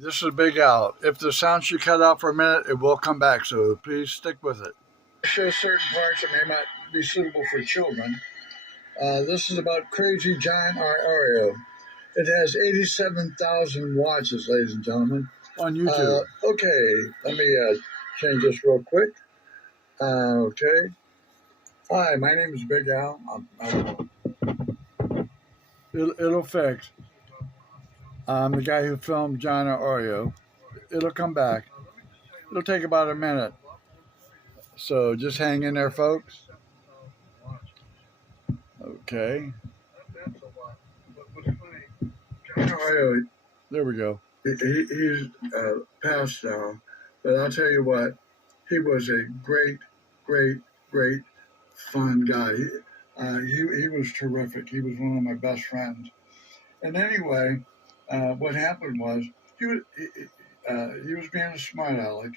This is Big Al. If the sound should cut out for a minute, it will come back, so please stick with it. Show certain parts that may not be suitable for children. This is about Crazy Giant Irio. It has 87,000 watches, ladies and gentlemen. On YouTube. Okay, let me change this real quick. Okay. Hi, my name is Big Al. It'll fix. I'm the guy who filmed John Oreo. It'll come back. It'll take about a minute. So just hang in there, folks. Okay. John Oreo, there we go. He's passed now, but I'll tell you what, he was a great, fun guy. He was terrific. He was one of my best friends. And anyway, what happened was he was being a smart aleck,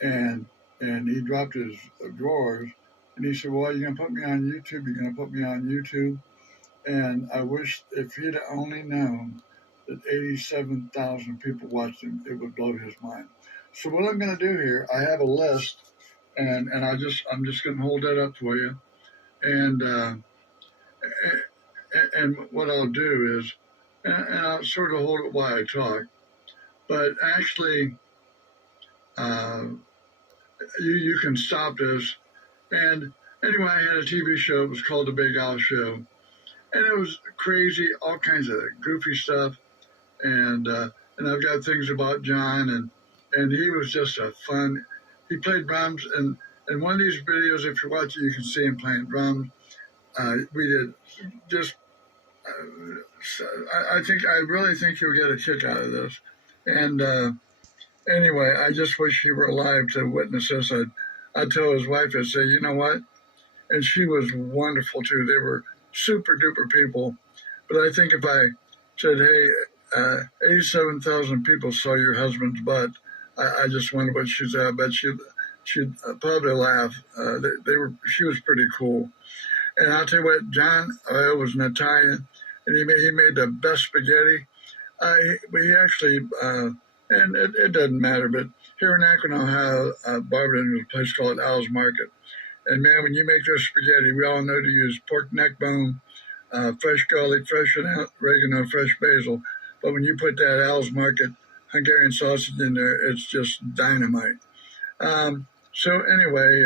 and he dropped his drawers, and he said, "Well, you're gonna put me on YouTube. You're gonna put me on YouTube." And I wish if he'd only known that 87,000 people watched him, it would blow his mind. So what I'm going to do here, I have a list, and I'm just going to hold that up for you, and what I'll do is, and I'll sort of hold it while I talk, but actually, you can stop this. And anyway, I had a TV show. It was called The Big Al Show, and it was crazy, all kinds of goofy stuff. And I've got things about John, and he was just a fun. He played drums, and one of these videos, if you watch it, you can see him playing drums. We did just. I really think you'll get a kick out of this. And anyway, I just wish he were alive to witness this. I'd tell his wife, I'd say, you know what? And she was wonderful too. They were super duper people. But I think if I said, hey, 87,000 people saw your husband's butt, I just wonder what she'd say. I bet she'd probably laugh. She was pretty cool. And I'll tell you what, John was an Italian, and he made the best spaghetti. He actually, and it doesn't matter, but here in Akron, Ohio, Barberton was a place called Al's Market. And man, when you make your spaghetti, we all know to use pork neck bone, fresh garlic, fresh oregano, fresh basil. But when you put that Al's Market Hungarian sausage in there, it's just dynamite. So anyway,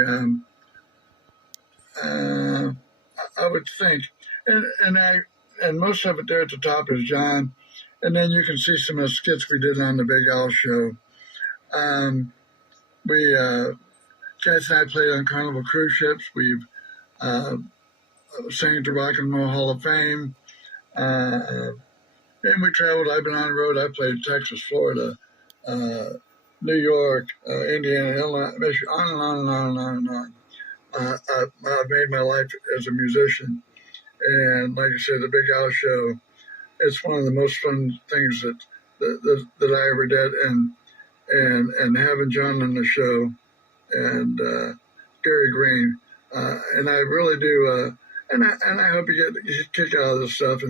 I would think, and most of it there at the top is John, and then you can see some of the skits we did on the Big Al Show. Kathy and I played on Carnival cruise ships. We've sang at the Rock and Roll Hall of Fame. And we traveled. I've been on the road. I played Texas, Florida, New York, Indiana, Illinois, Michigan, on and on and on and on and on. I've made my life as a musician. And like I said, the Big Al Show, it's one of the most fun things that I ever did. And having John on the show and Gary Green, and I really do, and I hope you get a kick out of this stuff.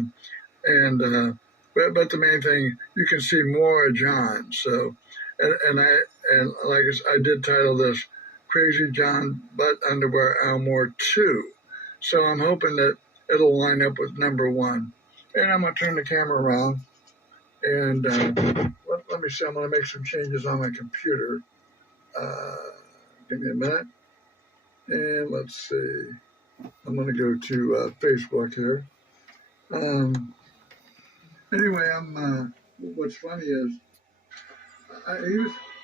But the main thing, you can see more of John. So, and like I did title this Crazy John Butt Underwear Elmore 2. So I'm hoping that it'll line up with number 1. And I'm going to turn the camera around. And let me see, I'm going to make some changes on my computer. Give me a minute. And let's see. I'm going to go to Facebook here. Anyway, what's funny is,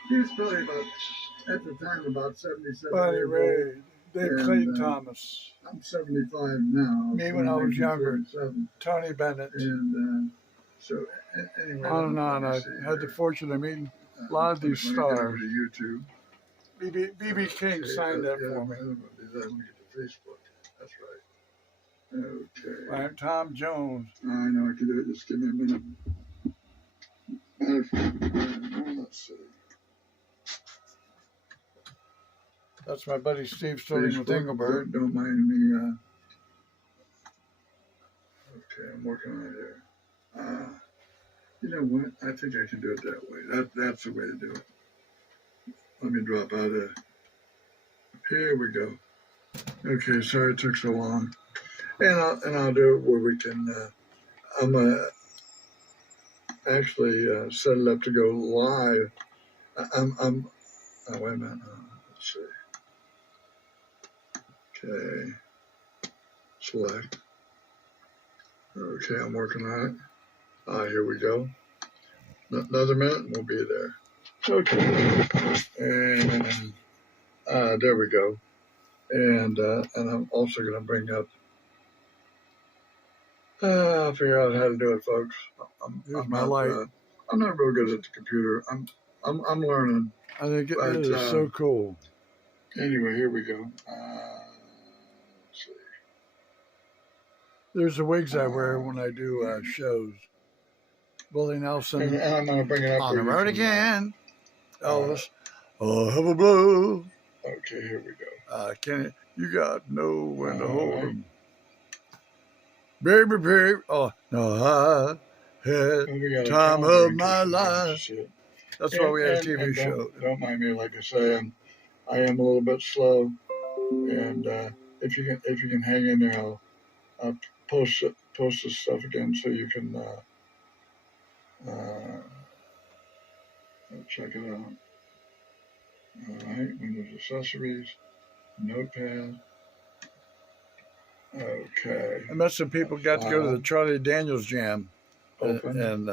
he was probably about, at the time, about 77 Bonnie years Ray, old. Dave Clayton Thomas. I'm 75 now. Me when I was younger. Tony Bennett. And so, anyway. On and on. I had the fortune of meeting a lot of these stars. To YouTube. B.B. King signed that for me. Let me get to Facebook. That's right. Okay. I'm Tom Jones. I know I can do it. Just give me a minute. Let's see. That's my buddy Steve Sterling with Engelbert. Don't mind me. Okay, I'm working on it here. You know what? I think I can do it that way. That's the way to do it. Let me drop out of. Here we go. Okay, sorry it took so long. And I'll do it where we can. I'm actually set it up to go live. I'm. Oh, wait a minute. Let's see. Okay. Select. Okay, I'm working on it. Here we go. Another minute, and we'll be there. Okay. And there we go. And I'm also going to bring up. I'll figure out how to do it, folks. Here's my light. I'm not real good at the computer. I'm learning. I think it is so cool. Anyway, here we go. Let's see. There's the wigs I wear when I do shows. Willie Nelson. And I'm going to bring it up on the road again. Elvis. Have a blow. Okay, here we go. Kenny, you got know when to hold 'em. Baby, baby. Oh, no, I had time of my life. That's why we had a TV show. Don't mind me, like I say, I am a little bit slow, and if you can hang in there, I'll post this stuff again so you can check it out. All right, Windows accessories, Notepad. Okay. I met some people got to go to the Charlie Daniels Jam in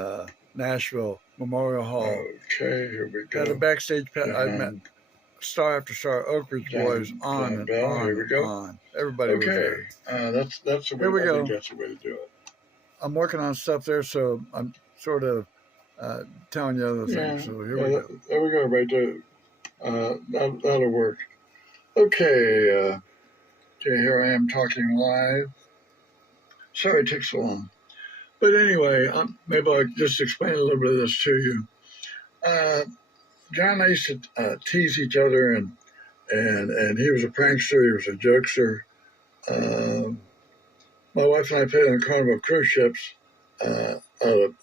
Nashville Memorial Hall. Okay, here we go. Got a backstage pass. I met star after star, Oak Ridge Boys, on and on. Here we go. On. Everybody was there. That's the way. Here we go. I think that's the way to do it. I'm working on stuff there, so I'm sort of telling you other things. So here we go. There we go, right there. That'll work. Okay. Okay, here I am talking live. Sorry it took so long. But anyway, maybe I'll just explain a little bit of this to you. John and I used to tease each other, and he was a prankster, he was a jokester. My wife and I played on Carnival cruise ships out of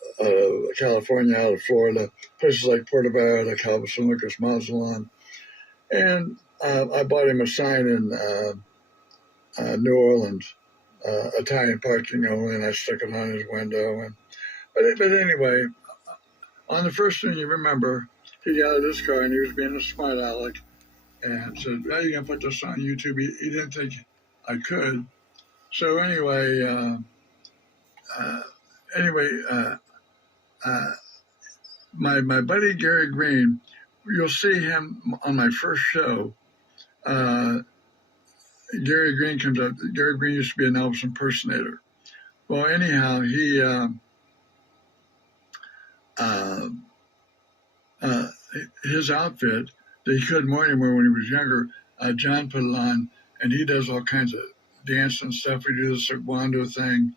California, out of Florida, places like Puerto Vallarta, Cabo San Lucas, Mazatlan. And I bought him a sign in New Orleans, Italian parking only, and I stuck it on his window. But anyway, on the first one, you remember, he got out of his car and he was being a smart aleck and said, "Well, you're going to put this on YouTube." He didn't think I could. So anyway, my buddy Gary Green, you'll see him on my first show. Gary Green comes up. Gary Green used to be an Elvis impersonator. Well, anyhow, he his outfit that he couldn't wear anymore when he was younger, John put it on, and he does all kinds of dance and stuff. We do this Wando thing.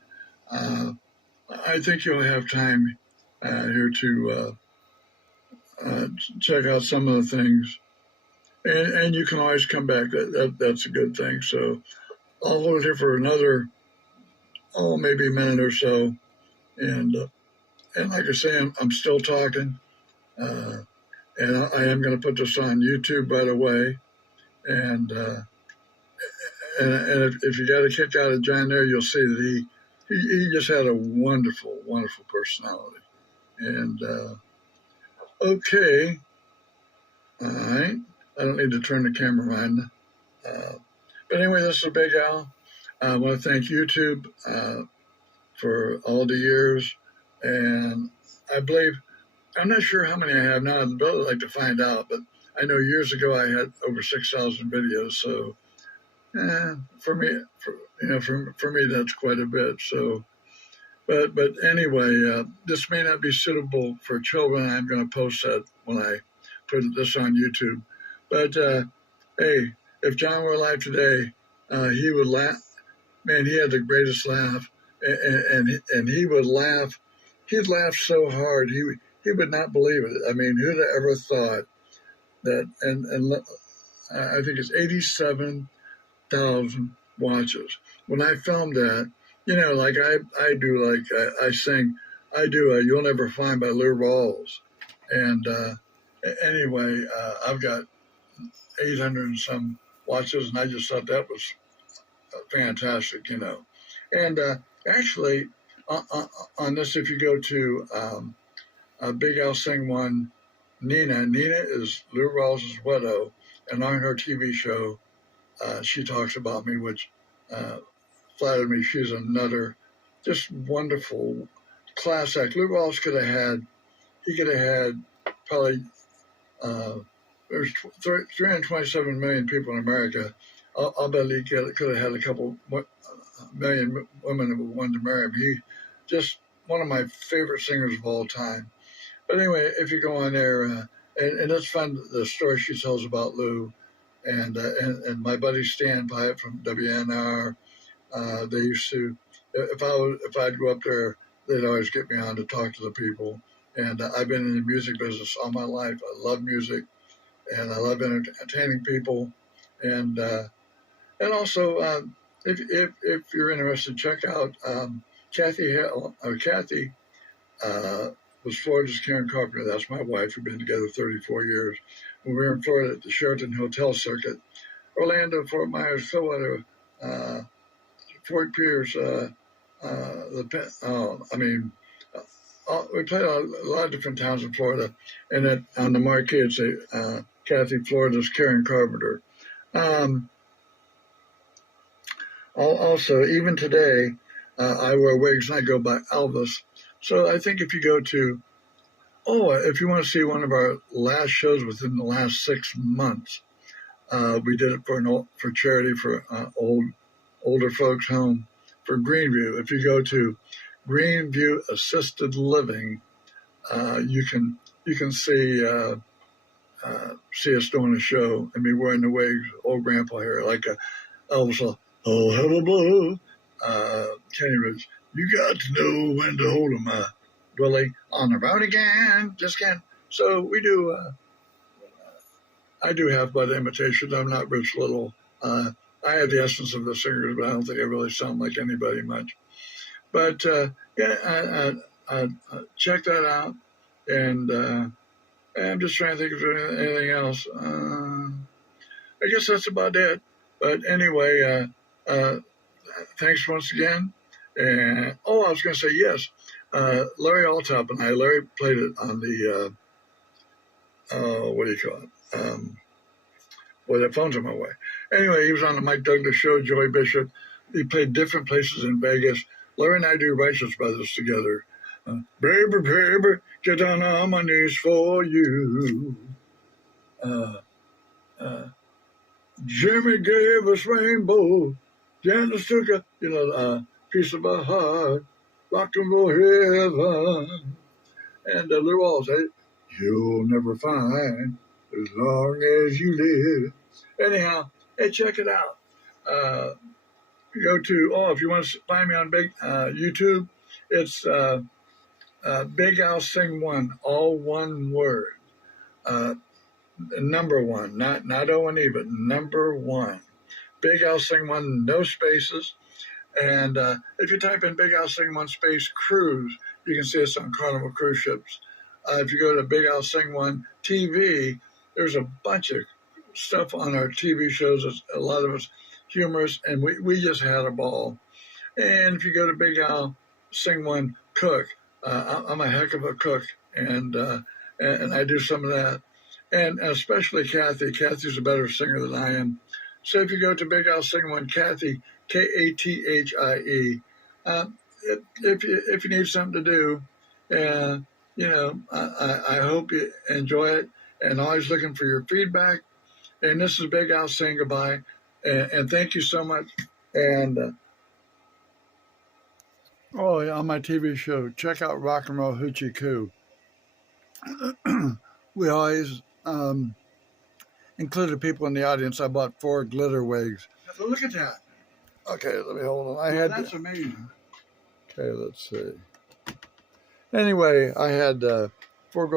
I think you'll have time here to check out some of the things. And you can always come back. That's a good thing. So I'll hold it here for another, maybe a minute or so. And like I say, I'm still talking. And I am going to put this on YouTube right away. And if you got a kick out of John there, you'll see that he just had a wonderful, wonderful personality. And okay. All right. I don't need to turn the camera on. But anyway, this is Big Al. I want to thank YouTube for all the years. And I believe, I'm not sure how many I have now. I'd really like to find out. But I know years ago I had over 6,000 videos. So for me, that's quite a bit. So, but anyway, this may not be suitable for children. I'm going to post that when I put this on YouTube. But, hey, if John were alive today, he would laugh. Man, he had the greatest laugh. And he would laugh. He'd laugh so hard, he would not believe it. I mean, who'd have ever thought that, and I think it's 87,000 watches. When I filmed that, like I do, like I sing, I do You'll Never Find by Lou Rawls. And anyway, I've got 800 and some watches, and I just thought that was fantastic, you know. And actually, on this, if you go to Big Al Sing One, Nina is Lou Rawls' widow, and on her TV show, she talks about me, which flattered me. She's another just wonderful class act. Lou Rawls could have had probably there's 327 million people in America. I'll bet he could have had a couple million women who wanted to marry him. He just one of my favorite singers of all time. But anyway, if you go on there, and let's find the story she tells about Lou, and my buddy Stan Pyatt from WNR. They used to, if I'd go up there, they'd always get me on to talk to the people. And I've been in the music business all my life. I love music, and I love entertaining people. And also, if you're interested, check out Kathy Hale. Kathy was Florida's Karen Carpenter. That's my wife. We've been together 34 years. When we were in Florida at the Sheraton Hotel Circuit, Orlando, Fort Myers, Stillwater, Fort Pierce, we played a lot of different towns in Florida, and on the marquee it'd say Kathy, Florida's Karen Carpenter. Also, even today, I wear wigs and I go by Elvis. So I think if you go to, if you want to see one of our last shows within the last 6 months, we did it for charity for older folks home for Greenview. If you go to Greenview Assisted Living, you can see us doing a show and me wearing the wigs, old grandpa hair, like Elvis. Oh, have a blow. Kenny Rogers, you got to know when to hold 'em. Willie, on the road again, just can't. So we do. I do have butt imitations. I'm not Rich Little. I have the essence of the singers, but I don't think I really sound like anybody much. But check that out. And I'm just trying to think of anything else. I guess that's about it. But anyway, thanks once again. And I was going to say yes. Larry Altop and Larry played it on the what do you call it? The phone's on my way. Anyway, he was on the Mike Douglas show, Joey Bishop. He played different places in Vegas. Larry and I do Righteous Brothers together. Baby, baby, get down on my knees for you. Jimmy gave us rainbow. Janice took a piece of our heart. Rock and roll heaven. And Lou Rawls said, you'll never find as long as you live. Anyhow, hey, check it out. Go to, if you want to find me on big YouTube, it's Big Al Sing One, all one word. Number one, not O-N-E, but number one. Big Al Sing One, no spaces. And if you type in Big Al Sing One space cruise, you can see us on Carnival cruise ships. If you go to Big Al Sing One TV, there's a bunch of stuff on our TV shows. A lot of it's humorous, and we just had a ball. And if you go to Big Al Sing One Cook, I'm a heck of a cook, and I do some of that. And especially Kathy. Kathy's a better singer than I am. So if you go to Big Al Sing One, Kathy, Kathie, if you need something to do, I hope you enjoy it, and always looking for your feedback. And this is Big Al saying goodbye, and thank you so much. And on my TV show, check out Rock and Roll Hoochie Coo. We always included people in the audience. I bought 4 glitter wigs. Look at that. Okay, let me hold on. That's amazing. Okay, let's see. Anyway, I had 4 girls